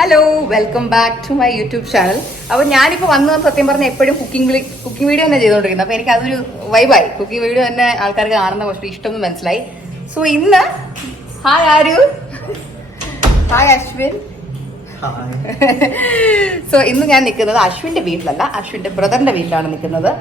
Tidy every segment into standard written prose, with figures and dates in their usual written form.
Hello, welcome back to my YouTube channel. അപ്പോൾ ഞാനിപ്പോൾ വന്നത് സത്യം പറഞ്ഞാൽ എപ്പോഴും കുക്കിംഗ് വീഡിയോ തന്നെ ചെയ്തുകൊണ്ടിരിക്കുന്നത്. അപ്പോൾ എനിക്ക് അതൊരു വൈബായി. കുക്കിംഗ് വീഡിയോ തന്നെ ആൾക്കാർക്ക് കാണുന്ന കുറച്ച് ഇഷ്ടമൊന്നും മനസ്സിലായി. സോ ഇന്ന് ഹായ് ആരു, ഹായ് അശ്വിൻ. സോ ഇന്ന് ഞാൻ നിൽക്കുന്നത് അശ്വിൻ്റെ വീട്ടിലല്ല, അശ്വിൻ്റെ ബ്രദറിൻ്റെ വീട്ടിലാണ് നിൽക്കുന്നത്.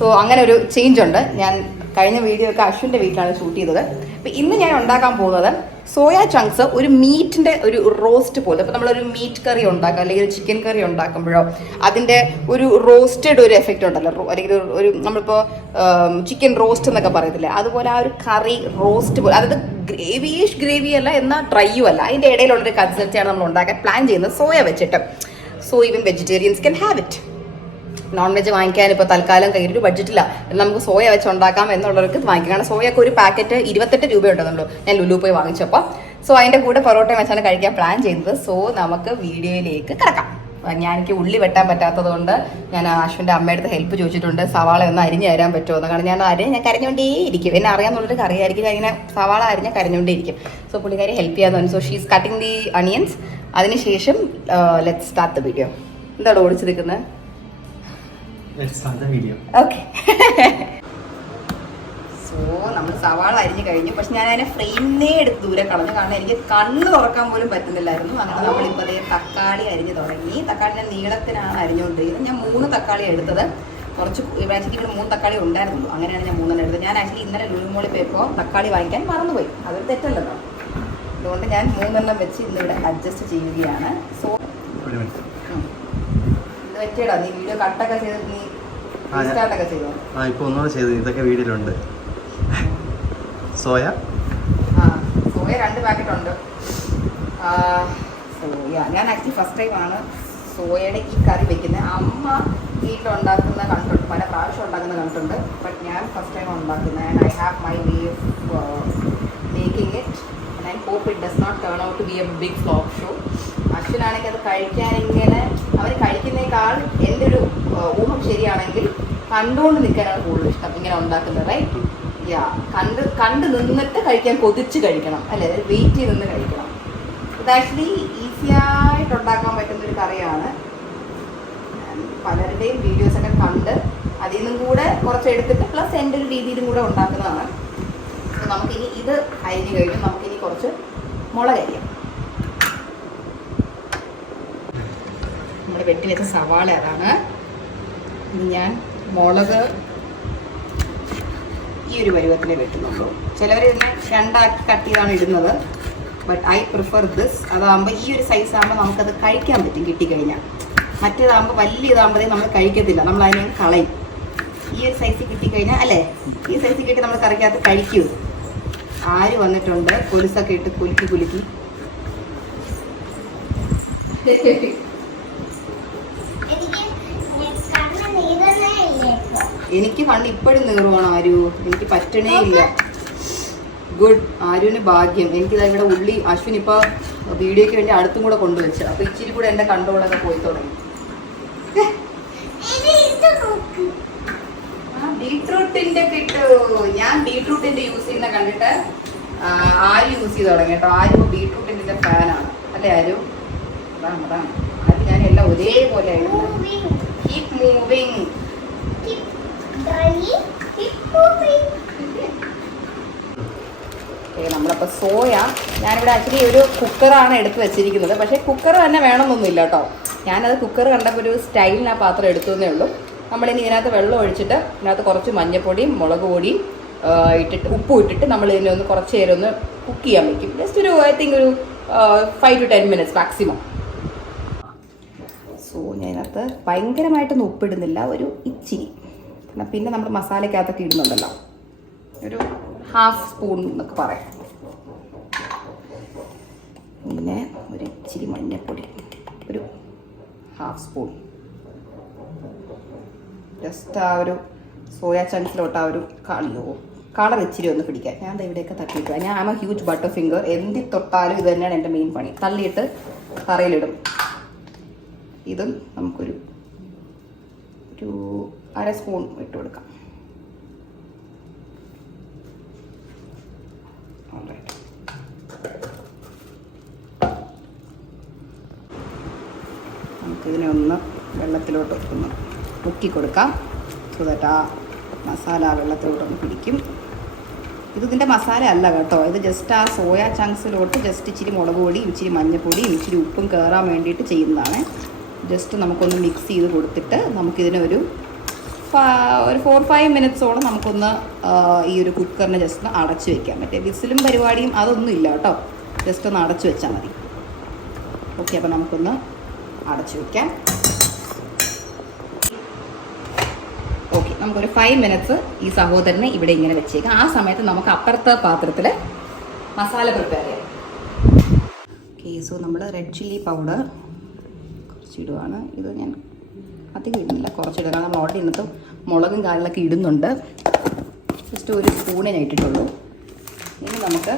സോ അങ്ങനെ ഒരു ചേഞ്ച് ഉണ്ട്. ഞാൻ കഴിഞ്ഞ വീഡിയോ ഒക്കെ അശ്വിൻ്റെ വീട്ടിലാണ് ഷൂട്ട് ചെയ്തത്. അപ്പോൾ ഇന്ന് ഞാൻ ഉണ്ടാക്കാൻ പോകുന്നത് സോയ ചങ്ക്സ്, ഒരു മീറ്റിൻ്റെ ഒരു റോസ്റ്റ് പോലെ. അപ്പോൾ നമ്മളൊരു മീറ്റ് കറി ഉണ്ടാക്കുക അല്ലെങ്കിൽ ഒരു ചിക്കൻ കറി ഉണ്ടാക്കുമ്പോഴോ അതിൻ്റെ ഒരു റോസ്റ്റഡ് ഒരു എഫക്റ്റ് ഉണ്ടല്ലോ, അല്ലെങ്കിൽ ഒരു നമ്മളിപ്പോൾ ചിക്കൻ റോസ്റ്റ് എന്നൊക്കെ പറയത്തില്ലേ, അതുപോലെ ആ ഒരു കറി റോസ്റ്റ് പോലെ, അതായത് ഗ്രേവി അല്ല എന്നാൽ ഡ്രൈയും അല്ല, അതിൻ്റെ ഇടയിലുള്ളൊരു കൺസിസ്റ്റൻസിയാണ് നമ്മൾ ഉണ്ടാക്കാൻ പ്ലാൻ ചെയ്യുന്നത് സോയ വെച്ചിട്ട്. So even vegetarians can have it. Non veg വാങ്ങിക്കാൻ ഇപ്പോൾ തൽക്കാലം കയ്യിലൊരു ബഡ്ജറ്റില്ല, നമുക്ക് സോയ വെച്ച് ഉണ്ടാക്കാം എന്നുള്ളവർക്ക് വാങ്ങിക്കാം. കാരണം സോയൊക്കെ ഒരു പാക്കറ്റ് 28 രൂപയുണ്ടെന്നുള്ളൂ ഞാൻ ലുലു പോയി വാങ്ങിച്ചപ്പോൾ. സോ അതിൻ്റെ കൂടെ പൊറോട്ട വെച്ചാണ് കഴിക്കാൻ പ്ലാൻ ചെയ്യുന്നത്. സോ നമുക്ക് വീഡിയോയിലേക്ക് കിടക്കാം. എനിക്ക് ഉള്ളി വെട്ടാൻ പറ്റാത്തത് കൊണ്ട് ഞാൻ അശ്വിൻ്റെ അമ്മയുടെ ഹെൽപ്പ് ചോദിച്ചിട്ടുണ്ട്. സവാള ഒന്ന് അരിഞ്ഞ് തരാൻ പറ്റുമോ എന്ന്. കാരണം ഞാൻ കരഞ്ഞുകൊണ്ടേ ഇരിക്കും, എന്നെ അറിയാമെന്നുള്ളൊരു കറിയായിരിക്കും, ഇങ്ങനെ സവാള അരിഞ്ഞാൽ കരഞ്ഞുകൊണ്ടേ ഇരിക്കും. സോ പുള്ളിക്കാരി ഹെൽപ്പ് ചെയ്യാൻ തോന്നി. So she's cutting the onions. അതിനുശേഷം ലെറ്റ്സ് സ്റ്റാർട്ട് ദ വീഡിയോ. എന്താണ് ഓടിച്ചു നിൽക്കുന്നത്? ഓക്കെ. സോ നമ്മൾ സവാള അരിഞ്ഞു കഴിഞ്ഞു. പക്ഷെ ഞാൻ അതിനെ ഫ്രെയിമിനെ എടുത്ത് ദൂരെ കളഞ്ഞു, കാരണം എനിക്ക് കണ്ണ് തുറക്കാൻ പോലും പറ്റുന്നില്ലായിരുന്നു. അങ്ങനെ നമ്മളിപ്പോൾ അതേ തക്കാളി അരിഞ്ഞു തുടങ്ങി. തക്കാളിൻ്റെ നീളത്തിനാണ് അരിഞ്ഞുകൊണ്ടിരിക്കുന്നത്. ഞാൻ 3 തക്കാളി എടുത്തത്. കുറച്ച് ആക്ച്വലി ഇവിടെ 3 തക്കാളി ഉണ്ടായിരുന്നുള്ളൂ, അങ്ങനെയാണ് ഞാൻ 3 എടുത്തത്. ഞാൻ ആക്ച്വലി ഇന്നലെ ലുലുമോളിൽ പോയപ്പോൾ തക്കാളി വാങ്ങിക്കാൻ മറന്നുപോയി, അതൊരു തെറ്റല്ലല്ലോ. അതുകൊണ്ട് ഞാൻ 3 വെച്ച് ഇന്നിവിടെ അഡ്ജസ്റ്റ് ചെയ്യുകയാണ്. സോ ഇത് വെച്ചേടാ, നീ വീഡിയോ കട്ടൊക്കെ ചെയ്ത് നീ സ്റ്റാർട്ടൊക്കെ ചെയ്തോ? ഇപ്പൊ ഒന്നുകൂടെ ചെയ്തു, ഇതൊക്കെ വീഡിയോയിലുണ്ട്. സോയ 2 പാക്കറ്റ് ഉണ്ട്. സോയ ഞാൻ ആക്ച്വലി ഫസ്റ്റ് ടൈമാണ് സോയയുടെ ഈ കറി വെക്കുന്നത്. അമ്മ വീട്ടിലുണ്ടാക്കുന്ന കണ്ടിട്ടുണ്ട്, പല പ്രാവശ്യം ഉണ്ടാക്കുന്ന കണ്ടിട്ടുണ്ട്. ബട്ട് ഞാൻ ഫസ്റ്റ് ടൈം ഉണ്ടാക്കുന്നത്. And I have my way of making it. And I hope it does not turn out to be a big flop show. അശ്വിനാണെങ്കിൽ അത് കഴിക്കാനിങ്ങനെ അവർ കഴിക്കുന്നേക്കാൾ എൻ്റെ ഒരു ഊഹം ശരിയാണെങ്കിൽ കണ്ടുകൊണ്ട് നിൽക്കാനാണ് കൂടുതൽ ഇഷ്ടം ഇങ്ങനെ ഉണ്ടാക്കുന്നത്. റൈറ്റ്? യാ, കണ്ട് നിന്നിട്ട് കഴിക്കാൻ കൊതിച്ച് കഴിക്കണം, അല്ലേ? വെയിറ്റ് ചെയ്ത് നിന്ന് കഴിക്കണം. ഇത് ആക്ച്വലി ഈസിയായിട്ട് ഉണ്ടാക്കാൻ പറ്റുന്നൊരു കറിയാണ്. പലരുടെയും വീഡിയോസൊക്കെ കണ്ട് അതിൽ നിന്നും കൂടെ കുറച്ച് എടുത്തിട്ട് പ്ലസ് എൻ്റെ ഒരു രീതിയിലും കൂടെ ഉണ്ടാക്കുന്നതാണ്. നമുക്കിനി ഇത് അരിഞ്ഞ് കഴിഞ്ഞു. നമുക്കിനി കുറച്ച് മുളക് അരിയാം. നമ്മൾ വെട്ടി വെച്ച സവാള അതാണ്. ഇനി ഞാൻ മുളക് ഈ ഒരു പരുവത്തിലേ വെട്ടുന്നുള്ളൂ. ചിലവർ ഇതിനെ 2 ആക്കി കട്ട് ചെയ്താണ് ഇടുന്നത്. But I prefer this. അതാകുമ്പോൾ ഈ ഒരു സൈസ് ആകുമ്പോൾ നമുക്കത് കഴിക്കാൻ പറ്റും കിട്ടിക്കഴിഞ്ഞാൽ. മറ്റേതാകുമ്പോൾ വലിയ ഇതാകുമ്പോഴേ നമ്മൾ കഴിക്കത്തില്ല, നമ്മൾ അതിനെ കളയും. ഈ ഒരു സൈസ് കിട്ടിക്കഴിഞ്ഞാൽ, അല്ലേ, ഈ സൈസ് കിട്ടി നമ്മൾ കറിക്കകത്ത് കഴിക്കൂ. ആര് വന്നിട്ടുണ്ട് പൊലിസൊക്കെ ഇട്ട് കുലുക്കി എനിക്ക് കണ്ട് ഇപ്പോഴും നീറുവാണ് ആരു, എനിക്ക് പറ്റണേ ഇല്ല. ഗുഡ്, ആരുവിന് ഭാഗ്യം. എനിക്കിതാ ഇവിടെ ഉള്ളി അശ്വിൻ ഇപ്പോൾ വീഡിയോയ്ക്ക് വേണ്ടി അടുത്തും കൂടെ കൊണ്ടുവച്ചു. അപ്പോൾ ഇച്ചിരി കൂടെ എൻ്റെ കൺട്രോളൊക്കെ പോയി തുടങ്ങി. ബീട്രൂട്ടിൻ്റെ കിട്ടു. ഞാൻ ബീട്രൂട്ടിൻ്റെ യൂസ് ചെയ്യുന്ന കണ്ടിട്ട് ആര് യൂസ് ചെയ്ത് തുടങ്ങി കേട്ടോ. ആരും ബീട്രൂട്ടിൻ്റെ ഫാനാണ്, അല്ലേ ആരു? അതാണ് അത് ഞാൻ എല്ലാം ഒരേപോലെ ആയിരുന്നു. Keep moving. നമ്മളപ്പോൾ സോയ ഞാനിവിടെ ആക്ച്വലി ഒരു കുക്കറാണ് എടുത്ത് വെച്ചിരിക്കുന്നത്. പക്ഷേ കുക്കർ തന്നെ വേണമെന്നൊന്നുമില്ല കേട്ടോ. ഞാനത് കുക്കർ കണ്ടപ്പോൾ ഒരു സ്റ്റൈലിന് ആ പാത്രം എടുത്തു എന്നേ ഉള്ളൂ. നമ്മളിനി ഇതിനകത്ത് വെള്ളം ഒഴിച്ചിട്ട് ഇതിനകത്ത് കുറച്ച് മഞ്ഞൾപ്പൊടിയും മുളക് പൊടിയും ഇട്ടിട്ട് ഉപ്പും ഇട്ടിട്ട് നമ്മൾ ഇതിനെ ഒന്ന് കുറച്ച് നേരം ഒന്ന് കുക്ക് ചെയ്യാൻ വയ്ക്കും. ജസ്റ്റ് ഒരു ഐ തിങ്ക് ഒരു 5 to 10 minutes മാക്സിമം. സോ ഞാൻ ഇതിനകത്ത് ഭയങ്കരമായിട്ടൊന്നും ഉപ്പിടുന്നില്ല, ഒരു ഇച്ചിരി. പിന്നെ നമ്മൾ മസാലയ്ക്കകത്തൊക്കെ ഇടുന്നുണ്ടല്ലോ, ഒരു 1/2 സ്പൂൺ എന്നൊക്കെ പറയാം. പിന്നെ ഒരു ഇച്ചിരി മഞ്ഞൾപ്പൊടി, ഒരു 1/2 സ്പൂൺ. ജസ്റ്റ് ആ ഒരു സോയ ചങ്ക്സിലോട്ട് ആ ഒരു കളർ ഇച്ചിരി ഒന്ന് പിടിക്കാൻ. ഞാൻ ഇവിടെയൊക്കെ തട്ടിയിട്ട് ഞാൻ am a huge butter finger. എന്തി തൊട്ടാലും ഇത് തന്നെയാണ് എൻ്റെ മെയിൻ പണി. തള്ളിയിട്ട് കറിയിലിടും. ഇതും നമുക്കൊരു 1/2 സ്പൂൺ ഇട്ട് കൊടുക്കാം. ഇതിനെ ഒന്ന് വെള്ളത്തിലോട്ട് ഒന്ന് മുക്കി കൊടുക്കാം. സോ ദാറ്റ് ആ മസാല വെള്ളത്തിലോട്ടൊന്ന് പിടിക്കും. ഇതിൻ്റെ മസാല അല്ല കേട്ടോ, ഇത് ജസ്റ്റ് ആ സോയ ചങ്ക്സിലോട്ട് ജസ്റ്റ് ഇച്ചിരി മുളക് പൊടിയും ഇച്ചിരി മഞ്ഞൾപ്പൊടിയും ഇച്ചിരി ഉപ്പും കയറാൻ വേണ്ടിയിട്ട് ചെയ്യുന്നതാണ്. ജസ്റ്റ് നമുക്കൊന്ന് മിക്സ് ചെയ്ത് കൊടുത്തിട്ട് നമുക്കിതിനെ ഒരു 4-5 മിനിറ്റ്സോളം നമുക്കൊന്ന് ഈ ഒരു കുക്കറിനെ ജസ്റ്റ് ഒന്ന് അടച്ച് വെക്കാൻ പറ്റും. വിസിലും പരിപാടിയും അതൊന്നും ഇല്ല കേട്ടോ, ജസ്റ്റ് ഒന്ന് അടച്ച് വെച്ചാൽ മതി. ഓക്കെ, അപ്പോൾ നമുക്കൊന്ന് അടച്ച് വയ്ക്കാം. ഓക്കെ, നമുക്കൊരു 5 മിനിറ്റ്സ് ഈ സഹോദരനെ ഇവിടെ ഇങ്ങനെ വെച്ചേക്കാം. ആ സമയത്ത് നമുക്ക് അപ്പുറത്തെ പാത്രത്തിൽ മസാല പ്രിപ്പയർ ചെയ്യാം. ഓക്കെ, സോ നമ്മൾ റെഡ് ചില്ലി പൗഡർ കുറച്ചിടുവാണ്. ഇത് ഞാൻ അധികം ഇടുന്നില്ല, കുറച്ചിടുക. കാരണം നമ്മൾ ഓൾറെഡി ഇന്നത്തെ മുളകും കാര്യങ്ങളൊക്കെ ഇടുന്നുണ്ട്. ജസ്റ്റ് ഒരു സ്പൂണേ ഞാൻ ഇട്ടിട്ടുള്ളൂ. ഇനി നമുക്ക്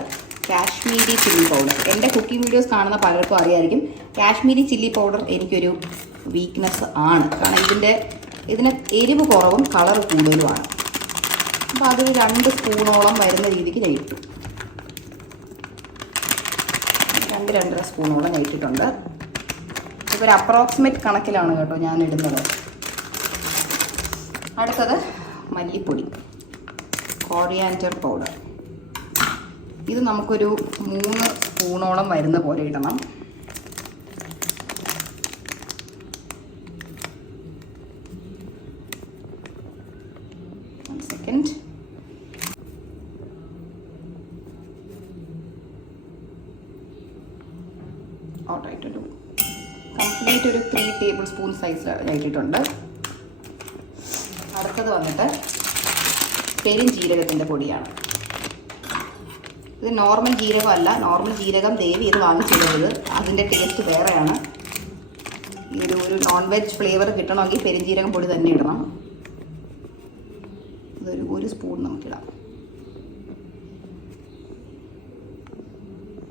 കാശ്മീരി ചില്ലി പൗഡർ. എൻ്റെ കുക്കിംഗ് വീഡിയോസ് കാണുന്ന പലർക്കും അറിയായിരിക്കും, കാശ്മീരി ചില്ലി പൗഡർ എനിക്കൊരു വീക്ക്നെസ് ആണ്. കാരണം ഇതിന് എരിവ് കുറവും കളർ കൂടുതലുമാണ്. അപ്പോൾ അതൊരു 2 സ്പൂണോളം വരുന്ന രീതിക്ക് ഞാൻ ഇട്ടു. 2-2.5 സ്പൂണോളം ഞാൻ ഇട്ടിട്ടുണ്ട്. ഇപ്പോൾ ഒരു അപ്രോക്സിമേറ്റ് കണക്കിലാണ് കേട്ടോ ഞാൻ ഇടുന്നത്. അടുത്തത് മല്ലിപ്പൊടി, കോറിയാൻഡർ പൗഡർ. ഇത് നമുക്കൊരു 3 സ്പൂണോളം വരുന്ന പോലെ ഇടണം. സെക്കൻഡ്. ഓൾറൈറ്റ്, ഒരു കംപ്ലീറ്റ് ഒരു 3 ടേബിൾ സ്പൂൺ സൈസ് ഇട്ടിട്ടുണ്ട്. അടുത്തത് വന്നിട്ട് പെരുംജീരകത്തിൻ്റെ പൊടിയാണ്. ഇത് നോർമൽ ജീരകമല്ല. നോർമൽ ജീരകം ദയവ് ചെയ്ത് വാങ്ങിച്ചിടുന്നത്, അതിൻ്റെ ടേസ്റ്റ് വേറെയാണ്. ഒരു നോൺ വെജ് ഫ്ലേവർ കിട്ടണമെങ്കിൽ പെരുംജീരകം പൊടി തന്നെ ഇടണം. ഇതൊരു 1 സ്പൂൺ നമുക്കിടാം.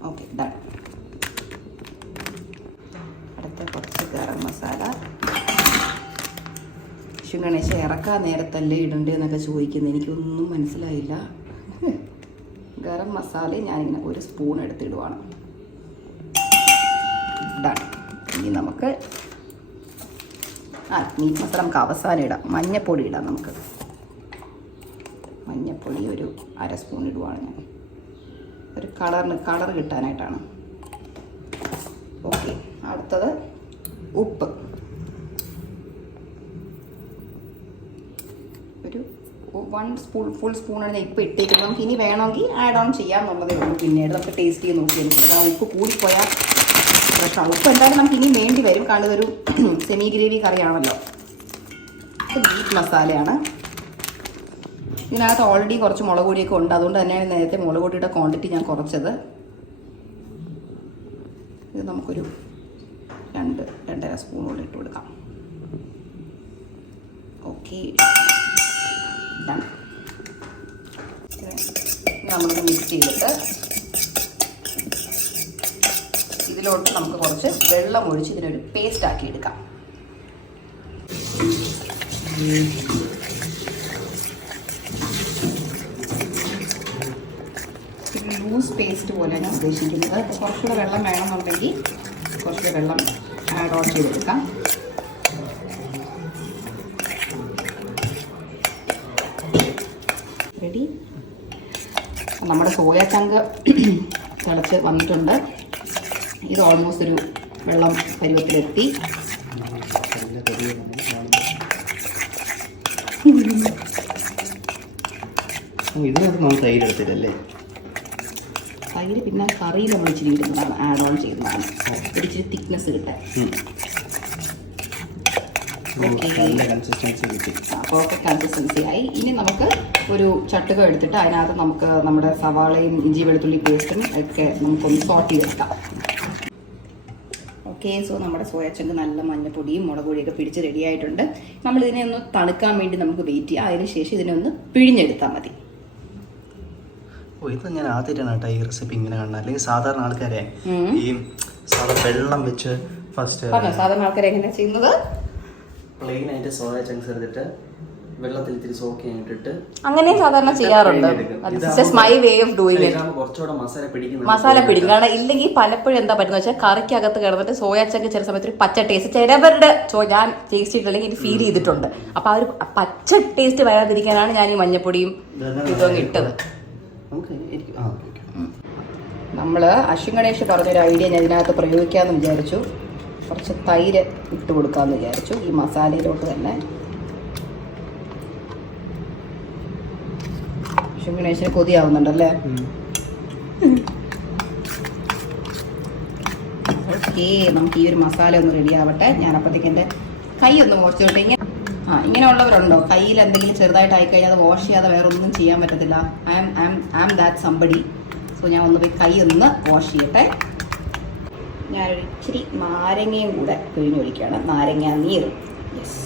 Okay, done. അടുത്ത കുറച്ച് ഗരം മസാല. ഗണേശ ഇറക്കാൻ നേരത്തല്ലേ ഇടണ്ടേന്നൊക്കെ ചോദിക്കുന്നത്, എനിക്കൊന്നും മനസ്സിലായില്ല. ഗരം മസാല ഞാനിങ്ങനെ 1 സ്പൂൺ എടുത്തിടുവാണ്. ഡൺ. ഇനി നമുക്ക് മീറ്റ് മസാല നമുക്ക് അവസാനം ഇടാം. മഞ്ഞൾപ്പൊടി ഇടാം. നമുക്ക് മഞ്ഞൾപ്പൊടി ഒരു 1/2 സ്പൂൺ ഇടുവാണ് ഞാൻ, ഒരു കളർ കിട്ടാനായിട്ടാണ്. ഓക്കെ, അടുത്തത് ഉപ്പ്. ഒരു 1 സ്പൂൺ, ഫുൾ സ്പൂണാണ് ഞാൻ ഇപ്പോൾ ഇട്ടേക്കുന്നത്. നമുക്ക് ഇനി വേണമെങ്കിൽ ആഡ് ഓൺ ചെയ്യാമെന്നുള്ളതേ ഉള്ളൂ. പിന്നീട് നമുക്ക് ടേസ്റ്റ് ചെയ്ത് നോക്കിയെടുക്കും. കാരണം ഉപ്പ് കൂടിപ്പോയാൽ പ്രശ്നമാണ്. ഉപ്പ് എന്തായാലും നമുക്ക് ഇനി വേണ്ടി വരും, കാരണം ഇതൊരു സെമി ഗ്രേവി കറിയാണല്ലോ. ഇത് മീറ്റ് മസാലയാണ്. ഇതിനകത്ത് ഓൾറെഡി കുറച്ച് മുളക് പൊടിയൊക്കെ ഉണ്ട്, അതുകൊണ്ട് തന്നെയാണ് നേരത്തെ മുളക് പൊടിയുടെ ക്വാണ്ടിറ്റി ഞാൻ കുറച്ചത്. ഇത് നമുക്കൊരു 2-2.5 സ്പൂണോളം ഇട്ട് കൊടുക്കാം. Okay, done. നമ്മളിത് മിക്സ് ചെയ്തിട്ട് ഇതിലോട്ട് നമുക്ക് കുറച്ച് വെള്ളം ഒഴിച്ച് ഇതിനൊരു പേസ്റ്റ് ആക്കി എടുക്കാം. ലൂസ് പേസ്റ്റ് പോലെയാണ് ഉദ്ദേശിക്കുന്നത്. കുറച്ചുകൂടെ വെള്ളം വേണമെന്നുണ്ടെങ്കിൽ കുറച്ച് വെള്ളം ആഡ് ഓൺ ചെയ്തെടുക്കാം. റെഡി. നമ്മുടെ സോയ ചങ്ക് തിളച്ച് വന്നിട്ടുണ്ട്. ഇത് ഓൾമോസ്റ്റ് ഒരു വെള്ളം പരുവത്തിലെത്തി. ഇതിനകത്ത് നമ്മൾ തൈര് എടുത്തില്ലല്ലേ? തൈര് പിന്നെ കറി നമ്മൾ ഇച്ചിരി ഇടുന്നതാണ്, ആഡ് ഓൺ ചെയ്യുന്നതാണ്, ഇച്ചിരി തിക്നെസ് കിട്ടാൻ. പെർഫെക്റ്റ് കൺസിസ്റ്റൻസി ആയി. ഇനി നമുക്ക് ഒരു ചട്ടുകം എടുത്തിട്ട് അതിനകത്ത് നമുക്ക് നമ്മുടെ സവാളയും ഇഞ്ചി വെളുത്തുള്ളി പേസ്റ്റും ഒക്കെ നമുക്കൊന്ന് സോട്ട് ചെയ്തെടുക്കാം. ഓക്കെ, സോ നമ്മുടെ സോയ ചങ്ക് നല്ല മഞ്ഞപ്പൊടിയും മുളക് പൊടിയൊക്കെ പിടിച്ച് റെഡി ആയിട്ടുണ്ട്. നമ്മളിതിനെ ഒന്ന് തണുക്കാൻ വേണ്ടി നമുക്ക് വെയിറ്റ് ചെയ്യാം. അതിനുശേഷം ഇതിനെ ഒന്ന് പിഴിഞ്ഞെടുത്താൽ മതി. ഇത് ഞാൻ ആദ്യമായിട്ടാണ് കേട്ടോ ഈ റെസിപ്പി ഇങ്ങനെ കാണുന്നത്. അല്ലെങ്കിൽ സാധാരണ ആൾക്കാരെ ഈ വെള്ളം വെച്ച് ഫസ്റ്റ് സാധാരണ ആൾക്കാരെ എങ്ങനെയാണ് ചെയ്യുന്നത്? പ്ലെയിൻ ആയിട്ട് സോയ ചങ്ക്സ് എടുത്തിട്ട് വെള്ളത്തിൽ ഇത്തിരി സോക്ക് ചെയ്യാനിട്ടിട്ട് അങ്ങനെയും സാധാരണ ചെയ്യാറുണ്ട്. My way of doing it. കുറച്ചുകൂടെ മസാല പിടിക്കും. കാരണം ഇല്ലെങ്കിൽ പലപ്പോഴും എന്താ പറ്റുന്ന വെച്ചാൽ കറിക്കകത്ത് കിടന്നിട്ട് സോയാ ചങ്ക് ചില സമയത്ത് ഒരു പച്ച ടേസ്റ്റ് ചിലവരുടെ ഞാൻ ടേസ്റ്റ് ചെയ്തിട്ടുണ്ടെങ്കിൽ ഇത് ഫീൽ ചെയ്തിട്ടുണ്ട്. അപ്പൊ ആ ഒരു പച്ച ടേസ്റ്റ് വരാതിരിക്കാനാണ് ഞാൻ ഈ മഞ്ഞപ്പൊടിയും ഇതൊക്കെ ഇട്ടത്. നമ്മള് അശ്വിൻ ഗണേഷ് പറഞ്ഞൊരു ഐഡിയ ഞാൻ ഇതിനകത്ത് പ്രയോഗിക്കാമെന്ന് വിചാരിച്ചു. കുറച്ച് തൈര് ഇട്ട് കൊടുക്കാമെന്ന് വിചാരിച്ചു ഈ മസാലയിലോട്ട് തന്നെ. അശ്വിൻ ഗണേഷിന് കൊതിയാവുന്നുണ്ടല്ലേ? ഓക്കേ, നമുക്ക് ഈ ഒരു മസാല ഒന്ന് റെഡി ആവട്ടെ. ഞാൻ അപ്പോഴത്തേക്ക് എൻ്റെ കൈ ഒന്ന് വാഷ് ചെയ്തോട്ടെ. ഇങ്ങനെയുള്ളവരുണ്ടോ? കയ്യിൽ എന്തെങ്കിലും ചെറുതായിട്ട് ആയിക്കഴിഞ്ഞാൽ അത് വാഷ് ചെയ്യാതെ വേറെ ഒന്നും ചെയ്യാൻ പറ്റത്തില്ല. I am that somebody. So ഞാൻ ഒന്ന് പോയി കൈ ഒന്ന് വാഷ് ചെയ്യട്ടെ. ഞാനൊരു ഇച്ചിരി നാരങ്ങയും കൂടെ പിഴിഞ്ഞൊഴിക്കുകയാണ്. നാരങ്ങ നീര്. യെസ്.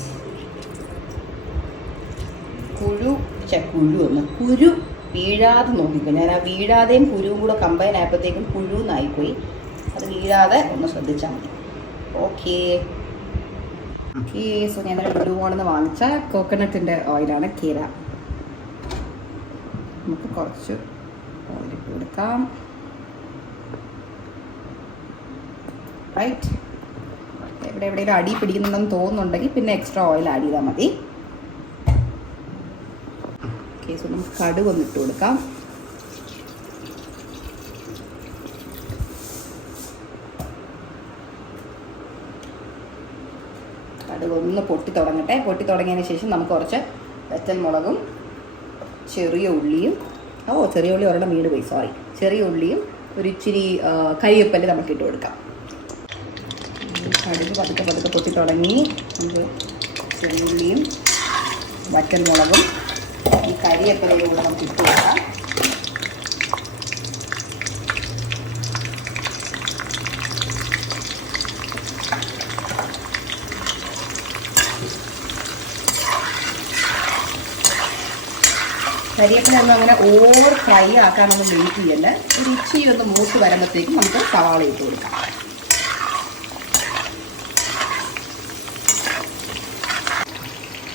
കുരു വീഴാതെ നോക്കിക്കോ. ഞാൻ ആ വീഴാതെയും കുരുവും കൂടെ കമ്പൈൻ ആയപ്പോഴത്തേക്കും കുരുന്നായിപ്പോയി. അത് വീഴാതെ ഒന്ന് ശ്രദ്ധിച്ചാൽ മതി. ഓക്കേ. സോ ഞാൻ ബ്ലൂ ഓണെന്ന് വാങ്ങിച്ച കോക്കനട്ടിൻ്റെ ഓയിലാണ് കേര. നമുക്ക് കുറച്ച് ഓയിൽ ഇട്ട് കൊടുക്കാം. റൈറ്റ്. എവിടെയെങ്കിലും അടി പിടിക്കുന്നുണ്ടെന്ന് തോന്നുന്നുണ്ടെങ്കിൽ പിന്നെ എക്സ്ട്രാ ഓയിൽ ആഡ് ചെയ്താൽ മതി. ഓക്കെ. സോ നമുക്ക് കടുക് ഒന്ന് ഇട്ട് കൊടുക്കാം. കടുക് ഒന്ന് പൊട്ടി തുടങ്ങട്ടെ. പൊട്ടി തുടങ്ങിയതിന് ശേഷം നമുക്ക് കുറച്ച് വറ്റൽമുളകും ചെറിയ ഉള്ളിയും ചെറിയ ഉള്ളി ഒരെണ്ണം വീട് പോയി, സോറി, ചെറിയ ഉള്ളിയും ഒരു ഇച്ചിരി കരിവേപ്പില നമുക്ക് ഇട്ട് കൊടുക്കാം. കടുക് പതുക്കെ പതുക്കെ പൊട്ടി തുടങ്ങി. നമുക്ക് ചെറിയ ഉള്ളിയും വറ്റൽമുളകും ഈ കരിവേപ്പിലയും കൂടെ നമുക്ക് ഇട്ട് കൊടുക്കാം. കരിവേപ്പില ഒന്നും അങ്ങനെ ഓവർ ഫ്രൈ ആക്കാനൊന്നും വെയിറ്റ് ചെയ്യല്ല. ഒരു ഇച്ചിരി ഒന്ന് മൂത്ത് വരുമ്പോഴത്തേക്കും നമുക്ക് സവാള ഇട്ട് കൊടുക്കാം.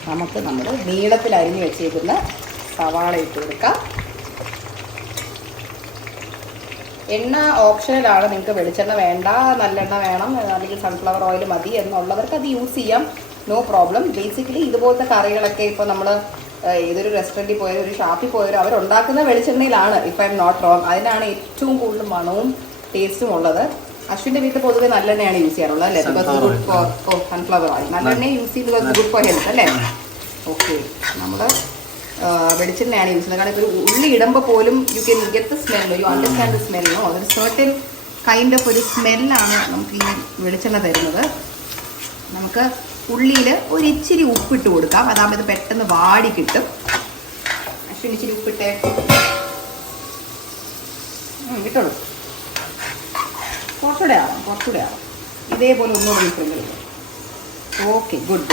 നമുക്ക് നമ്മൾ നീളത്തിൽ അരിഞ്ഞ് വെച്ചേക്കുന്ന സവാള ഇട്ട് കൊടുക്കാം. എണ്ണ ഓപ്ഷനിലാണ്. നിങ്ങൾക്ക് വെളിച്ചെണ്ണ വേണ്ട, നല്ലെണ്ണ വേണം, അല്ലെങ്കിൽ സൺഫ്ലവർ ഓയിൽ മതി എന്നുള്ളവർക്ക് അത് യൂസ് ചെയ്യാം. No problem. ബേസിക്കലി ഇതുപോലത്തെ കറികളൊക്കെ ഇപ്പോൾ നമ്മൾ ഏതൊരു റെസ്റ്റോറൻറ്റിൽ പോയാലും ഒരു ഷാപ്പിൽ പോയാലും അവരുണ്ടാക്കുന്ന വെളിച്ചെണ്ണയിലാണ്, if I'm not wrong. അതിനാണ് ഏറ്റവും കൂടുതൽ മണവും ടേസ്റ്റും ഉള്ളത്. അശ്വിൻ്റെ വീട്ടിൽ പൊതുവെ നല്ലെണ്ണയാണ് യൂസ് ചെയ്യാറുള്ളത് അല്ലേ? Because good for sunflower oil. നല്ലെണ്ണ യൂസ് ചെയ്യുന്നത് ഗുഡ് ഫോർ ഹെൽത്ത് അല്ലേ? ഓക്കെ. നമ്മൾ വെളിച്ചെണ്ണയാണ് യൂസ് ചെയ്യുന്നത്. കാരണം ഇപ്പോൾ ഒരു ഉള്ളി ഇടുമ്പോൾ പോലും you can get the smell, you understand the സ്മെല്ലോ. അതൊരു സർട്ടൻ കൈൻഡ് ഓഫ് ഒരു സ്മെല്ലാണ് നമുക്ക് ഈ വെളിച്ചെണ്ണ തരുന്നത്. നമുക്ക് ഉള്ളിയിൽ ഒരു ഇച്ചിരി ഉപ്പിട്ട് കൊടുക്കാം. അതാകുമ്പോൾ ഇത് പെട്ടെന്ന് വാടി കിട്ടും. അശ്വിൻ ഇച്ചിരി ഉപ്പിട്ടേ കിട്ടുള്ളൂ. കുറച്ചുകൂടെ ആവാം. ഇതേപോലെ ഒന്നുകൂടെ different. Okay, good.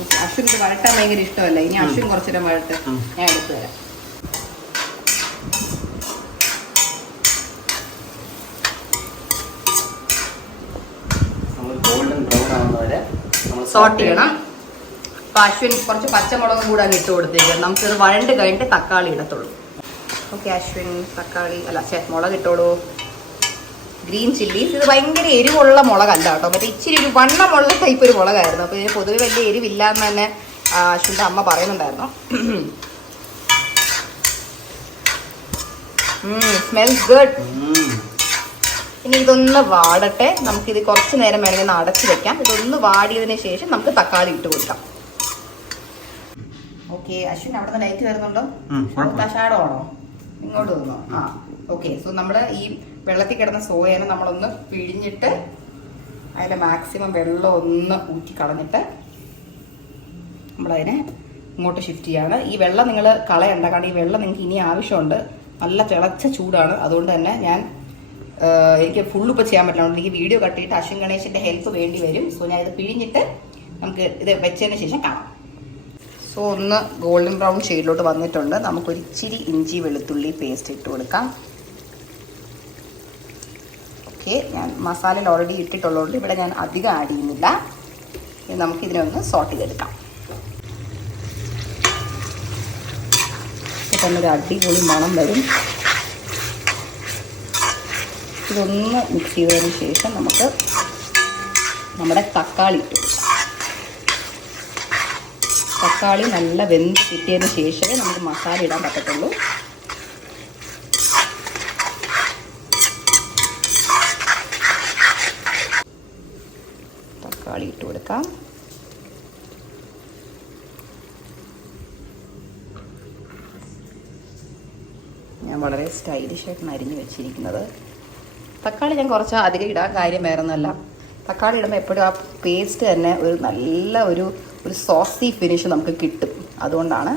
Okay. Ashwin ഇത് വഴട്ടാൻ ഭയങ്കര ഇഷ്ടമല്ല. ഇനി അശ്വിൻ കുറച്ചു നേരം വഴട്ട്, ഞാൻ എടുത്തു തരാം. സോട്ട് ചെയ്യണം. അപ്പം അശ്വിൻ കുറച്ച് പച്ചമുളകും കൂടെ ഇട്ട് കൊടുത്തേക്ക്. നമുക്കിത് വഴണ്ട് കഴിഞ്ഞിട്ട് തക്കാളി ഇടത്തുള്ളൂ. ഓക്കെ. അശ്വിൻ തക്കാളി മുളക് ഇട്ടോളൂ. Green chillies. ഇത് ഭയങ്കര എരിവുള്ള മുളകല്ല കേട്ടോ. മറ്റേ ഇച്ചിരി ഒരു വണ്ണമുള്ള ടൈപ്പ് ഒരു മുളകായിരുന്നു. അപ്പോൾ ഇതിന് പൊതുവെ വലിയ എരിവില്ലാന്ന് തന്നെ അശ്വിൻ്റെ അമ്മ പറയുന്നുണ്ടായിരുന്നു. Smells good. ഇനി ഇതൊന്ന് വാടട്ടെ. നമുക്കിത് കുറച്ച് നേരം വേണമെങ്കിൽ ഒന്ന് അടച്ച് വെക്കാം. ഇതൊന്ന് വാടിയതിന് ശേഷം നമുക്ക് തക്കാളി ഇട്ട് കൊടുക്കാം. ഓക്കെ. അശ്വിൻ അവിടെ നിന്ന് ലൈറ്റ് വരുന്നുണ്ടോ? ഷാഡോ ആണോ? ഇങ്ങോട്ട് വന്നോ? ഓക്കെ. സോ നമ്മൾ ഈ വെള്ളത്തിൽ കിടന്ന സോയനെ നമ്മളൊന്ന് പിഴിഞ്ഞിട്ട് അതിൻ്റെ മാക്സിമം വെള്ളം ഒന്ന് ഊറ്റി കളഞ്ഞിട്ട് നമ്മളതിനെ ഇങ്ങോട്ട് ഷിഫ്റ്റ് ചെയ്യാണ്. ഈ വെള്ളം നിങ്ങൾ കളയണ്ട. കാരണം ഈ വെള്ളം നിങ്ങൾക്ക് ഇനി ആവശ്യമുണ്ട്. നല്ല തിളച്ച ചൂടാണ്. അതുകൊണ്ട് തന്നെ എനിക്ക് ഫുള്ള് ഇപ്പോൾ ചെയ്യാൻ പറ്റില്ല. എനിക്ക് വീഡിയോ കട്ട് ചെയ്തിട്ട് അശ്വിൻ ഗണേഷിൻ്റെ ഹെൽപ്പ് വേണ്ടി വരും. സോ ഞാൻ ഇത് പിഴിഞ്ഞിട്ട് നമുക്ക് ഇത് വെച്ചതിന് ശേഷം കാണാം. സോ ഒന്ന് ഗോൾഡൻ ബ്രൗൺ ഷെയ്ഡിലോട്ട് വന്നിട്ടുണ്ട്. നമുക്കൊരു ഇച്ചിരി ഇഞ്ചി വെളുത്തുള്ളി പേസ്റ്റ് ഇട്ട് കൊടുക്കാം. ഓക്കെ, ഞാൻ മസാലയിൽ ഓൾറെഡി ഇട്ടിട്ടുള്ളതുകൊണ്ട് ഇവിടെ ഞാൻ അധികം ആഡ് ചെയ്യുന്നില്ല. ഇനി നമുക്കിതിനെ ഒന്ന് സോട്ട് ചെയ്തെടുക്കാം. ഇപ്പം ഒരു അടിപൊളി മണം വരും. ഇതൊന്ന് മിക്സ് ചെയ്തതിന് ശേഷം നമുക്ക് നമ്മുടെ തക്കാളി ഇട്ട് കൊടുക്കാം. തക്കാളി നല്ല വെന്ത് കിട്ടിയതിന് ശേഷമേ നമുക്ക് മസാല ഇടാൻ പറ്റത്തുള്ളൂ. തക്കാളി ഇട്ട് കൊടുക്കാം. ഞാൻ വളരെ സ്റ്റൈലിഷായിട്ടാണ് അരിഞ്ഞ് വെച്ചിരിക്കുന്നത്. തക്കാളി ഞാൻ കുറച്ച് അധികം ഇടാൻ കാര്യം വേറെ ഒന്നുമല്ല, തക്കാളി ഇടുമ്പോൾ എപ്പോഴും ആ പേസ്റ്റ് തന്നെ ഒരു നല്ല ഒരു സോസി ഫിനിഷ് നമുക്ക് കിട്ടും. അതുകൊണ്ടാണ്.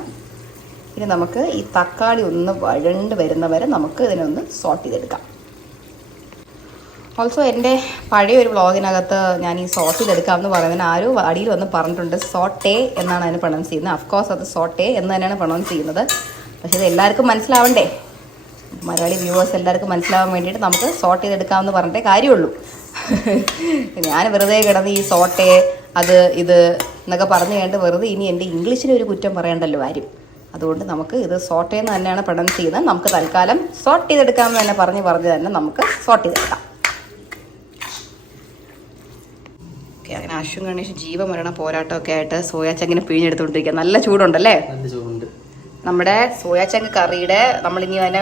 ഇനി നമുക്ക് ഈ തക്കാളി ഒന്ന് വഴണ്ട് വരുന്നവരെ നമുക്ക് ഇതിനൊന്ന് സോട്ട് ചെയ്തെടുക്കാം. ഓൾസോ എൻ്റെ പഴയ ഒരു വ്ളോഗിനകത്ത് ഞാൻ ഈ സോട്ട് ചെയ്തെടുക്കാമെന്ന് പറയുന്നതിന് ആരോ അടിയിൽ വന്ന് പറഞ്ഞിട്ടുണ്ട് സോട്ടേ എന്നാണ് അതിന് പ്രൊണൗൺസ് ചെയ്യുന്നത്. അഫ്കോഴ്സ് അത് സോട്ടേ എന്ന് തന്നെയാണ് പ്രൊണൗൺസ് ചെയ്യുന്നത്. പക്ഷേ ഇത് എല്ലാവർക്കും മനസ്സിലാവണ്ടേ, മലയാളി വ്യൂവേഴ്സ് എല്ലാവർക്കും മനസ്സിലാവാൻ വേണ്ടിയിട്ട് നമുക്ക് സോട്ട് ചെയ്തെടുക്കാമെന്ന് പറഞ്ഞിട്ടേ കാര്യമുള്ളൂ. ഞാൻ വെറുതെ കിടന്ന് ഈ സോട്ടേ അത് ഇത് എന്നൊക്കെ പറഞ്ഞു കഴിഞ്ഞിട്ട് വെറുതെ ഇനി എൻ്റെ ഇംഗ്ലീഷിന് ഒരു കുറ്റം പറയണ്ടല്ലോ ആരും. അതുകൊണ്ട് നമുക്ക് ഇത് സോട്ടേ എന്ന് തന്നെയാണ് പ്രൊണൗൺസ് ചെയ്യുന്നത്. നമുക്ക് തൽക്കാലം സോട്ട് ചെയ്തെടുക്കാമെന്ന് തന്നെ പറഞ്ഞ് തന്നെ നമുക്ക് സോട്ട് ചെയ്തെടുക്കാം. ഓക്കെ, അങ്ങനെ അശ്വിൻ ഗണേഷ് ജീവമരണ പോരാട്ടമൊക്കെ ആയിട്ട് സോയാ ചങ്കിനെ പിഴിഞ്ഞെടുത്തുകൊണ്ടിരിക്കുക. നല്ല ചൂടുണ്ടല്ലേ? നമ്മുടെ സോയാ ചങ്ക് കറിയുടെ നമ്മളിനി അതിനെ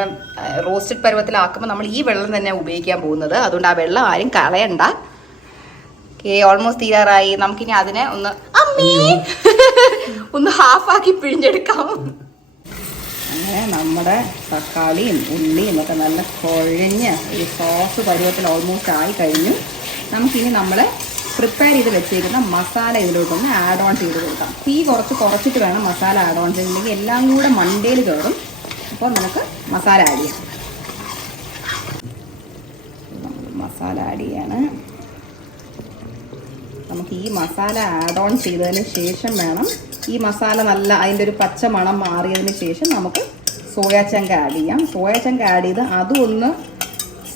റോസ്റ്റഡ് പരുവത്തിലാക്കുമ്പോൾ നമ്മൾ ഈ വെള്ളം തന്നെ ഉപയോഗിക്കാൻ പോകുന്നത്. അതുകൊണ്ട് ആ വെള്ളം ആരും കളയണ്ട. ഓക്കെ, ഓൾമോസ്റ്റ് തീരാറായി. നമുക്കിനി അതിനെ ഒന്ന് ഹാഫാക്കി പിഴിഞ്ഞെടുക്കാം. അങ്ങനെ നമ്മുടെ തക്കാളിയും ഉള്ളിയും ഒക്കെ നല്ല കുഴഞ്ഞ് ഒരു സോസ് പരുവത്തിൽ ഓൾമോസ്റ്റ് ആയി കഴിഞ്ഞു. നമുക്കിനി നമ്മൾ പ്രിപ്പയർ ചെയ്ത് വെച്ചേക്കുന്ന മസാല ഇതിലോട്ടൊന്ന് ആഡ് ഓൺ ചെയ്ത് കൊടുക്കാം. തീ കുറച്ചിട്ട് വേണം മസാല ആഡ് ഓൺ ചെയ്തില്ലെങ്കിൽ എല്ലാം കൂടെ മണ്ടയിൽ കയറും. അപ്പോൾ നമുക്ക് മസാല ആഡ് ചെയ്യാം. മസാല ആഡ് ചെയ്യാണ്. നമുക്ക് ഈ മസാല ആഡ് ഓൺ ചെയ്തതിന് ശേഷം വേണം, ഈ മസാല നല്ല അതിൻ്റെ ഒരു പച്ച മണം മാറിയതിന് ശേഷം നമുക്ക് സോയാ ചങ്ക് ആഡ് ചെയ്യാം. സോയാ ചങ്ക് ആഡ് ചെയ്ത് അതും ഒന്ന്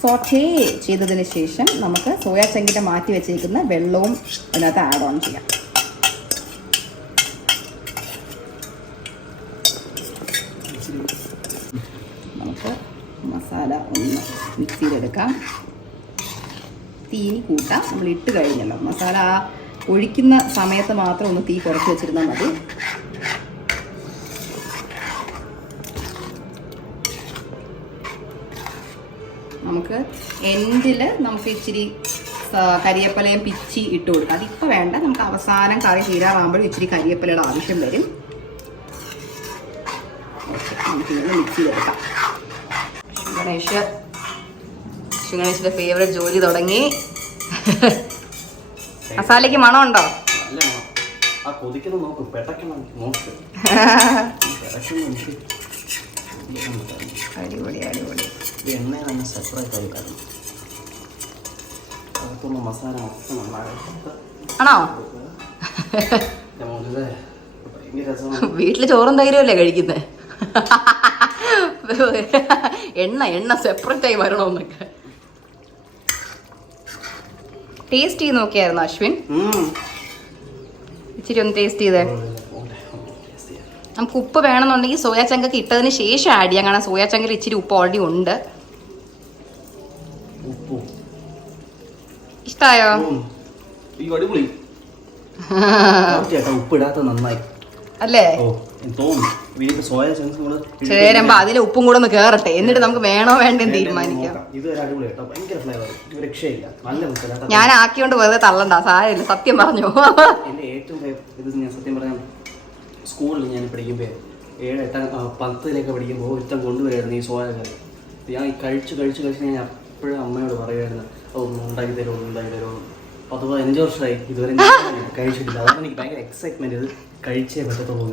സോട്ടേ ചെയ്തതിന് ശേഷം നമുക്ക് സോയാ ചങ്കിൻ്റെ മാറ്റി വെച്ചേക്കുന്ന വെള്ളവും അതിനകത്ത് ആഡ് ഓൺ ചെയ്യാം. നമുക്ക് മസാല ഒന്ന് മിക്സ് ചെയ്തെടുക്കാം. തീനി കൂട്ടാം. നമ്മൾ ഇട്ട് കഴിഞ്ഞല്ലോ, മസാല ആ ഒഴിക്കുന്ന സമയത്ത് മാത്രം ഒന്ന് തീ കുറച്ച് വെച്ചിരുന്നാൽ മതി. നമുക്ക് എൻഡിൽ നമുക്ക് ഇച്ചിരി കരിയേപ്പിലയും പിച്ചി ഇട്ട് കൊടുക്കാം. അതിപ്പോൾ വേണ്ട, നമുക്ക് അവസാനം കറി തീരാറാകുമ്പോഴും ഇച്ചിരി കരിയേപ്പിലയുടെ ആവശ്യം വരും. ഓക്കെ, നമുക്കിങ്ങനെ മിക്സ് ചെയ്തെടുക്കാം. ഗണേഷിന്റെ ഫേവറേറ്റ് ജോലി തുടങ്ങി. മസാലയ്ക്ക് മണമുണ്ടോ? അടിപൊളി അടിപൊളി. ആണോ? വീട്ടില് ചോറും തൈരുമല്ലേ കഴിക്കുന്നേ? എണ്ണ സെപ്പറേറ്റ് ആയി വരണമെന്നൊക്കെ. ടേസ്റ്റ് ചെയ്ത് നോക്കിയായിരുന്നു അശ്വിൻ? ഇച്ചിരി ഒന്ന് ടേസ്റ്റ് ചെയ്തേ. നമുക്ക് ഉപ്പ് വേണമെന്നുണ്ടെങ്കിൽ സോയാ ചങ്കൊക്കെ ഇട്ടതിന് ശേഷം ആഡ് ചെയ്യാം. കാരണം സോയാ ചങ്കിൽ ഇച്ചിരി ഉപ്പ് ഓൾറെഡി ഉണ്ട്. ഇഷ്ടായോ? അല്ലേ? ചേരുമ്പോ അതിലെ ഉപ്പും കൂടെ ഒന്ന് കേറട്ടെ, എന്നിട്ട് നമുക്ക് വേണോ വേണ്ടെന്ന് തീരുമാനിക്കാം. ഞാൻ ആക്കിയോണ്ട് വെറുതെ തള്ളണ്ട, സാരമില്ല, സത്യം പറഞ്ഞു. സ്കൂളിൽ ഞാൻ പഠിക്കുമ്പോൾ 7, 8, 10 പഠിക്കുമ്പോൾ ഒരുത്തം കൊണ്ടുവരായിരുന്നു ഈ സോയ കറി. ഞാൻ കഴിച്ച് ഞാൻ അപ്പോഴും അമ്മയോട് പറയുമായിരുന്നു അതൊന്നും ഉണ്ടാക്കി തരുമോ. 15 വർഷമായി ഇതുവരെ കഴിച്ചിട്ടില്ല. അതാണ് എനിക്ക് ഭയങ്കര എക്സൈറ്റ്മെന്റ്, ഇത് കഴിച്ചേ പറ്റത്തുള്ളൂ.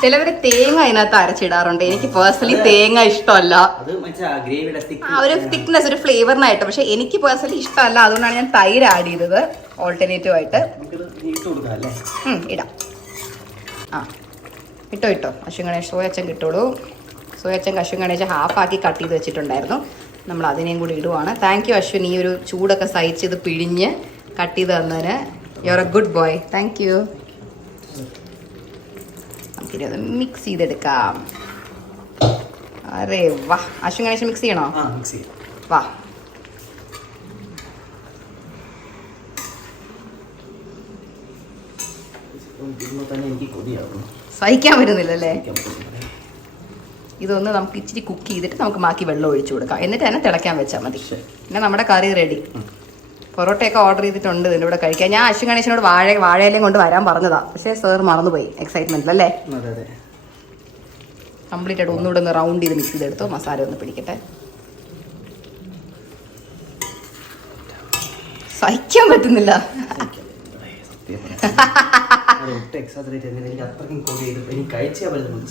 ചിലവര് തേങ്ങ അതിനകത്ത് അരച്ചിടാറുണ്ട്. എനിക്ക് പേഴ്സണലി തേങ്ങ ഇഷ്ടമല്ല. ഒരു തിക്നെസ്, ഒരു ഫ്ലേവറിനായിട്ട്. പക്ഷെ എനിക്ക് പേഴ്സണലി ഇഷ്ടമല്ല. അതുകൊണ്ടാണ് ഞാൻ തൈര് ആഡ് ചെയ്തത് ഓൾട്ടർനേറ്റീവ് ആയിട്ട്. ഇടാം. ആ ഇട്ടോ അശ്വിൻ ഗണേഷ് സോയച്ചൻ കിട്ടോളൂ. സോയച്ചൻ അശ്വിൻ ഗണേഷ് ഹാഫാക്കി കട്ട് ചെയ്ത് വെച്ചിട്ടുണ്ടായിരുന്നു. നമ്മൾ അതിനെയും കൂടി ഇടുവാണ്. താങ്ക് യു അശ്വിൻ, ഈ ഒരു ചൂടൊക്കെ സഹിച്ച് ഇത് പിഴിഞ്ഞ് കട്ട് ചെയ്ത് തന്നതിന്. You are A good boy. Thank you. നമുക്കിനി അത് മിക്സ് ചെയ്തെടുക്കാം. അരേ വാ. അശ്വിൻ ഗണേശൻ മിക്സ് ചെയ്യണോ? മിക്സ് ചെയ്യാം. വാ. തന്നെ എനിക്ക് കൊതിയാവുന്നു, സഹിക്കാൻ പറ്റുന്നില്ലല്ലേ? ഇതൊന്ന് നമുക്ക് ഇച്ചിരി കുക്ക് ചെയ്തിട്ട് നമുക്ക് ബാക്കി വെള്ളം ഒഴിച്ചു കൊടുക്കാം. എന്നിട്ട് തന്നെ തിളയ്ക്കാൻ വെച്ചാൽ മതി. പിന്നെ നമ്മുടെ കറി റെഡി. പൊറോട്ടയൊക്കെ ഓർഡർ ചെയ്തിട്ടുണ്ട് ഇതിൻ്റെ കൂടെ കഴിക്കാൻ. ഞാൻ അശ്വിൻ ഗണേശനോട് വാഴയിലയും കൊണ്ട് വരാൻ പറഞ്ഞതാ, പക്ഷേ സാർ മറന്നുപോയി എക്സൈറ്റ്മെന്റിലല്ലേ. കംപ്ലീറ്റ് ആയിട്ട് ഒന്നുകൂടെ ഒന്ന് റൗണ്ട് ചെയ്ത് മിക്സ് ചെയ്തെടുത്തോ. മസാല ഒന്ന് പിടിക്കട്ടെ. സഹിക്കാൻ പറ്റുന്നില്ല.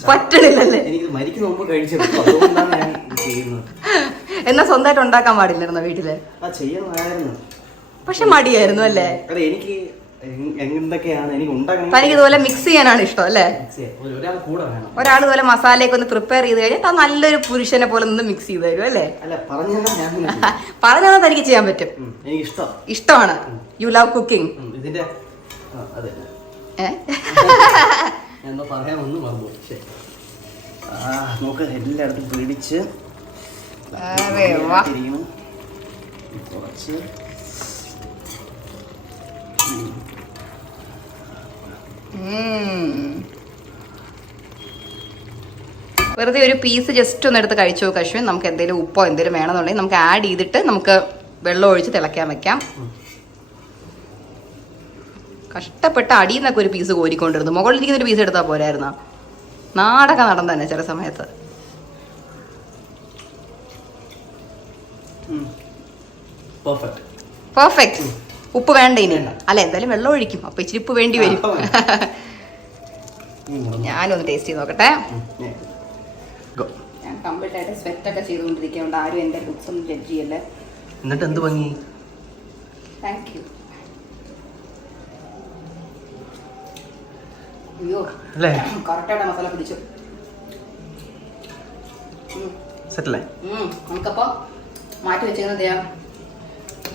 പറ്റണില്ലല്ലേ? എന്നാ സ്വന്തമായിട്ട് ഉണ്ടാക്കാൻ പാടില്ലായിരുന്നോ വീട്ടില്? പക്ഷെ മടിയായിരുന്നു അല്ലേ? എനിക്ക് എന്തൊക്കെയാണ് എനിക്ക് ഉണ്ടാക്കാൻ. തനിക്ക് ഇതുപോലെ മിക്സ് ചെയ്യാനാണ് ഇഷ്ടം അല്ലേ? ഒരാൾ ഇതുപോലെ മസാലയൊക്കെ ഒന്ന് പ്രിപ്പയർ ചെയ്ത് കഴിഞ്ഞാൽ നല്ലൊരു പുരുഷനെ പോലെ ഒന്ന് മിക്സ് ചെയ്ത് തരും അല്ലേ? പറഞ്ഞാൽ തനിക്ക് ചെയ്യാൻ പറ്റും. ഇഷ്ടമാണ്. You love cooking. എല്ലായിടത്തും പിടിച്ച് കുറച്ച് വെറുതെ ഒരു പീസ് ജസ്റ്റ് ഒന്ന് എടുത്ത് കഴിച്ചു നോക്കാം അശ്വിൻ. നമുക്ക് എന്തെങ്കിലും ഉപ്പോ എന്തെങ്കിലും വേണമെന്നുണ്ടെങ്കിൽ നമുക്ക് ആഡ് ചെയ്തിട്ട് നമുക്ക് വെള്ളം ഒഴിച്ച് തിളയ്ക്കാൻ വെക്കാം. കഷ്ടപ്പെട്ട് അടിയിൽ നിന്നൊക്കെ ഒരു പീസ് കോരിക്കൊണ്ടിരുന്നു. മുകളിലിരിക്കുന്ന ഒരു പീസ് എടുത്താൽ പോരായിരുന്നോ? നാടൊക്കെ നടന്നു തന്നെ ചില സമയത്ത്. പെർഫെക്റ്റ്. ഉപ്പ് വേണ്ട ഇനി അല്ല, എന്തായാലും വെള്ളം ഒഴിക്കും, അപ്പൊ ഇച്ചിരി ഉപ്പ് വേണ്ടി വരും. ഞാനൊന്ന് ടേസ്റ്റ് ചെയ്ത് നോക്കട്ടെ. ഞാൻ കംപ്ലീറ്റ് ആയിട്ട് സ്വെറ്റ് ഒക്കെ ചെയ്തുകൊണ്ടിരിക്കുന്നുണ്ട്. ആരും എന്റെ ലുക്സ് ഒന്നും ജഡ്ജ് ചെയ്യല്ലേ. എന്നിട്ട് എന്ത് ഭംഗി. Thank you. അയ്യോ കറക്റ്റായിട്ട് മസാല പിടിച്ചു. സെറ്റല്ലേ? നമുക്കപ്പോ മാറ്റി വെച്ചിരുന്നത്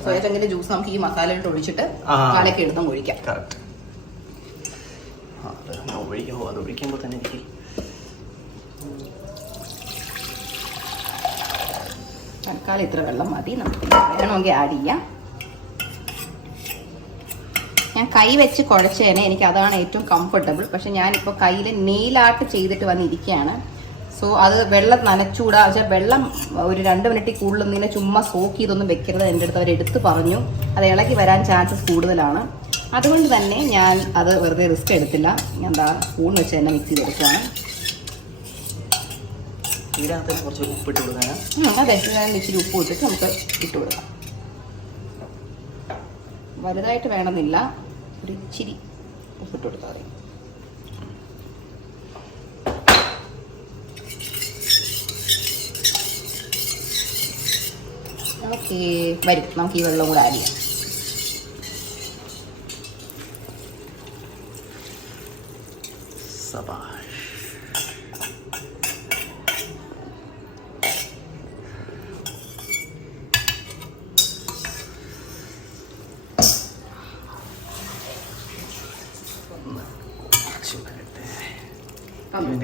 സോയ ചങ്കിന്റെ ജ്യൂസ് നമുക്ക് ഈ മസാലയിട്ട് ഒഴിച്ചിട്ട് കാലൊക്കെ എടുത്തും ഒഴിക്കാം. അത് ഒഴിക്കുമ്പോൾ തന്നെ എനിക്ക് തൽക്കാലം ഇത്ര വെള്ളം മതി. നമുക്ക് വേണമെങ്കിൽ ആഡ് ചെയ്യാം. ഞാൻ കൈ വെച്ച് കുഴച്ചേനെ, എനിക്ക് അതാണ് ഏറ്റവും കംഫർട്ടബിൾ. പക്ഷെ ഞാനിപ്പോൾ കയ്യിൽ നെയിലാട്ട് ചെയ്തിട്ട് വന്നിരിക്കുകയാണ്. സോ അത് വെള്ളം നനച്ചൂടാ. പക്ഷേ വെള്ളം ഒരു 2 മിനിറ്റ് കൂടുതൽ ഇങ്ങനെ ചുമ്മാ സോക്ക് ചെയ്തൊന്നും വെക്കരുത്. എൻ്റെ അടുത്ത് അവരെടുത്ത് പറഞ്ഞു അത് ഇളകി വരാൻ ചാൻസസ് കൂടുതലാണ്. അതുകൊണ്ട് തന്നെ ഞാൻ അത് വെറുതെ റിസ്ക് എടുത്തില്ല. ഞാൻ എന്താ സ്പൂൺ വെച്ച് തന്നെ മിക്സ് ചെയ്തെടുക്കുകയാണ്. കുറച്ച് ഉപ്പിട്ട് കൊടുക്കാൻ. അതെ, ഇച്ചിരി ഉപ്പ് ഇട്ടിട്ട് നമുക്ക് ഇട്ട് കൊടുക്കാം. വലുതായിട്ട് വേണമെന്നില്ല, ഒരു ഇച്ചിരി ഉപ്പിട്ട് കൊടുത്താൽ മതി. ഓക്കെ, വരും. നമുക്ക് ഈ വെള്ളം കൂടെ ആഡ് ചെയ്യാം.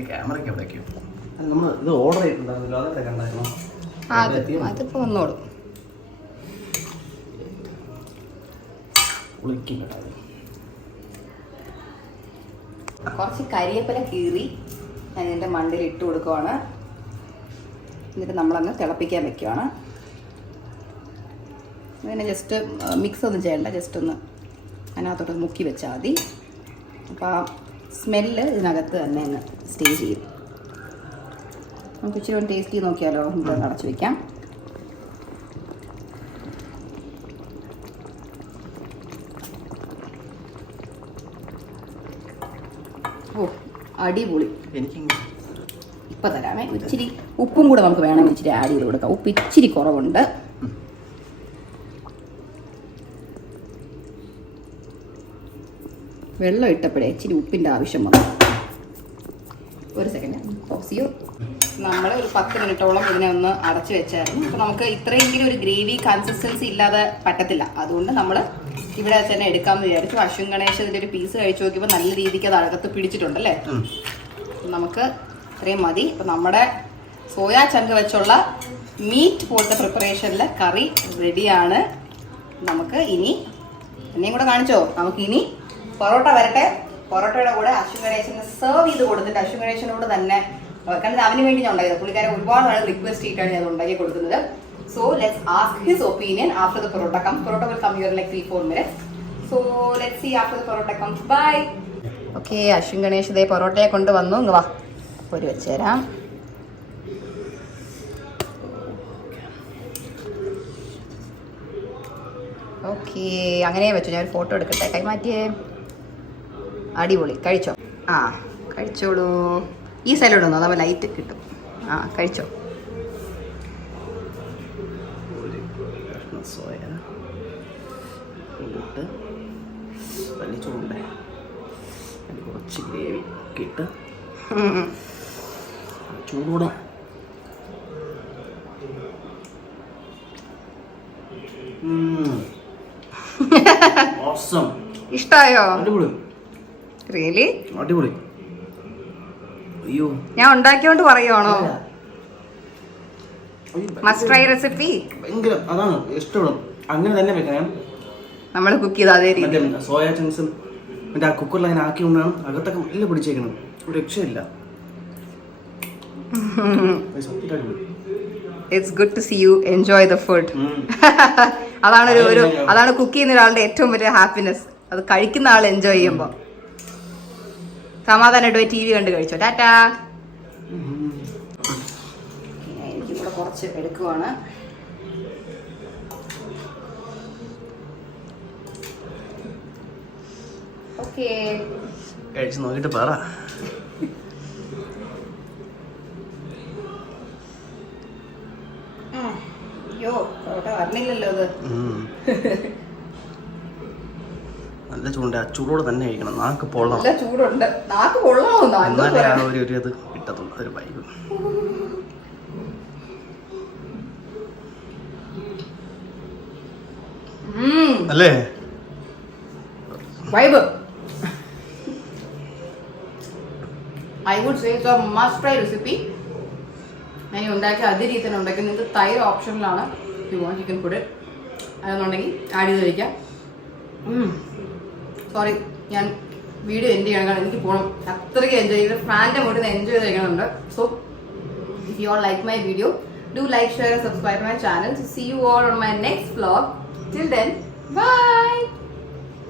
ക്യാമറയ്ക്ക് എവിടേക്കും നമ്മൾ ഇത് ഓർഡർ ചെയ്തിട്ടുണ്ടായിരുന്നല്ലോ, അതൊക്കെ കണ്ടായിരുന്നു. അതിപ്പോ വന്നോളൂ. കുറച്ച് കരിയേപ്പില കീറി ഞാൻ ഇതിൻ്റെ മണ്ടയിൽ ഇട്ട് കൊടുക്കുവാണ്. എന്നിട്ട് നമ്മളങ്ങ് തിളപ്പിക്കാൻ വെക്കുവാണ്. ഇതിനെ ജസ്റ്റ് മിക്സ് ഒന്നും ചെയ്യണ്ട, ജസ്റ്റ് ഒന്ന് അതിനകത്തോട്ട് മുക്കി വെച്ചാൽ മതി. അപ്പോൾ ആ സ്മെല്ല് ഇതിനകത്ത് തന്നെ അങ്ങ് സ്റ്റേ ചെയ്യും. നമുക്ക് ഇച്ചിരി ഒന്ന് ടേസ്റ്റ് ചെയ്ത് നോക്കിയാലോ. നമുക്ക് അടച്ചു വയ്ക്കാം. ഓ അടിപൊളി. ഇപ്പം തരാമേ. ഇച്ചിരി ഉപ്പും കൂടെ നമുക്ക് വേണമെങ്കിൽ ഇച്ചിരി ആഡ് ചെയ്ത് കൊടുക്കാം. ഉപ്പ് ഇച്ചിരി കുറവുണ്ട്. വെള്ളം ഇട്ടപ്പോഴേ ഇച്ചിരി ഉപ്പിൻ്റെ ആവശ്യം വന്നു. ഒരു സെക്കൻഡ് നമ്മൾ ഒരു 10 മിനിറ്റോളം ഇതിനെ ഒന്ന് അടച്ചു വെച്ചായിരുന്നു. അപ്പോൾ നമുക്ക് ഇത്രയെങ്കിലും ഒരു ഗ്രേവി കൺസിസ്റ്റൻസി ഇല്ലാതെ പറ്റത്തില്ല. അതുകൊണ്ട് നമ്മൾ ഇവിടെ തന്നെ എടുക്കാമെന്ന് വിചാരിച്ചു. അശ്വിൻ ഗണേഷ് ഇതിൻ്റെ ഒരു പീസ് കഴിച്ചു നോക്കിയപ്പോൾ നല്ല രീതിക്ക് അത് അകത്ത് പിടിച്ചിട്ടുണ്ടല്ലേ. നമുക്ക് ഇത്രയും മതി. ഇപ്പം നമ്മുടെ സോയാ ചങ്ക് വെച്ചുള്ള മീറ്റ് പോലത്തെ പ്രിപ്പറേഷനിൽ കറി റെഡിയാണ്. നമുക്ക് ഇനി എന്നെയും കൂടെ കാണിച്ചോ. നമുക്കിനി പൊറോട്ട വരട്ടെ. പൊറോട്ടയുടെ കൂടെ അശ്വിൻ ഗണേശന് സെർവ് ചെയ്ത് കൊടുത്തിട്ട് അശ്വിൻ ഗണേശനോട് തന്നെ, കാരണം അവന് വേണ്ടി ഞാൻ ഉണ്ടായത്, പുള്ളിക്കാരെ ഒരുപാട് നാൾ റിക്വസ്റ്റ് ചെയ്തിട്ടാണ് ഞാൻ ഉണ്ടാക്കി കൊടുക്കുന്നത്. So let's ask his opinion after the parotta comes. Parotta will come here like 3-4 minutes. So let's see after the parotta comes. Bye. Okay, Ashwin Ganesh ഇതേ പൊറോട്ടയെ കൊണ്ട് വന്നു. ഇങ്ങ് വാ, ഒരു വെച്ചുതരാം. ഓക്കെ, അങ്ങനെ വെച്ചു. ഞാൻ ഒരു ഫോട്ടോ എടുക്കട്ടെ. കൈമാറ്റിയേ. അടിപൊളി. കഴിച്ചോ? ആ കഴിച്ചോളൂ. ഈ സൈഡിലോട്ട് വന്നോ, അതാവുമ്പോൾ ലൈറ്റ് കിട്ടും. ആ കഴിച്ചോ. സോയ ഇട്ട് വലിയ ചൂണ്ടേ കുറച്ച് ഗ്രേവി ഒക്കെ ഇട്ട് ചൂടോടെ ഇഷ്ടായോ? അടിപൊളി. റിയലി അടിപൊളി. അയ്യോ, ഞാൻ ഉണ്ടാക്കിയോണ്ട് പറയുവാണോ? Must try recipe. ഭയങ്കര അതാണ് ഇഷ്ടപ്പെടും. അങ്ങനെ തന്നെ വെക്കണം. നമ്മൾ കുക്ക് ചെയ്ത അതേ രീതി. സോയാ ചങ്ക്സും മറ്റേ ആ കുക്കറിൽ അങ്ങനെ ആക്കിക്കൊണ്ടാണ് അകത്തൊക്കെ നല്ല പിടിച്ചേക്കണം. ഒരു രക്ഷയില്ല. It's good to see you enjoy the food. അതാണ് കുക്ക് ചെയ്യുന്ന ഒരാളുടെ ഏറ്റവും വലിയ ഹാപ്പിനെസ്. അത് കഴിക്കുന്ന ആൾ എൻജോയ് ചെയ്യുമ്പോൾ സമാധാനമായിട്ട് പോയി TV കണ്ട് കഴിച്ചോ. ടാറ്റാ. എനിക്കും കൂടെ കുറച്ച് എടുക്കുവാണ്. ഓക്കേ, കഴിച്ച് നോക്കിട്ട് പറ. അയ്യോ, പൊറോട്ട വരണില്ലല്ലോ അത്. നല്ല ചൂണ്ട. ചൂടോടെ തന്നെ കഴിക്കണം. നാക്ക് പൊള്ളണം. നല്ല ചൂടുണ്ട്. നാക്ക് പൊള്ളണോ? എന്നാലേ ആ ഒരു ഇത് കിട്ടത്തുള്ളൂ. ഒരു വൈബ്. അല്ലേ vibe. I would say it's a must try recipe. ഞാൻ ഉണ്ടാക്കി അതേ രീതി തന്നെ ഉണ്ടാക്കി. നിങ്ങൾക്ക് തൈര് ഓപ്ഷനിലാണ്. You want you can put it. അതെന്നുണ്ടെങ്കിൽ ആഡ് ചെയ്ത് കഴിക്കാം. സോറി, ഞാൻ വീഡിയോ എൻഡ് ചെയ്യണം. കാരണം എനിക്ക് പോകണം. അത്രയ്ക്ക് എൻജോയ് ചെയ്ത് ഫാൻ്റെ മുകളിൽ എൻജോയ് ചെയ്ത് കഴിക്കണമുണ്ട്. So if you all like my video, do like, share and subscribe to my channel. So see you all on my next vlog. Till then, bye.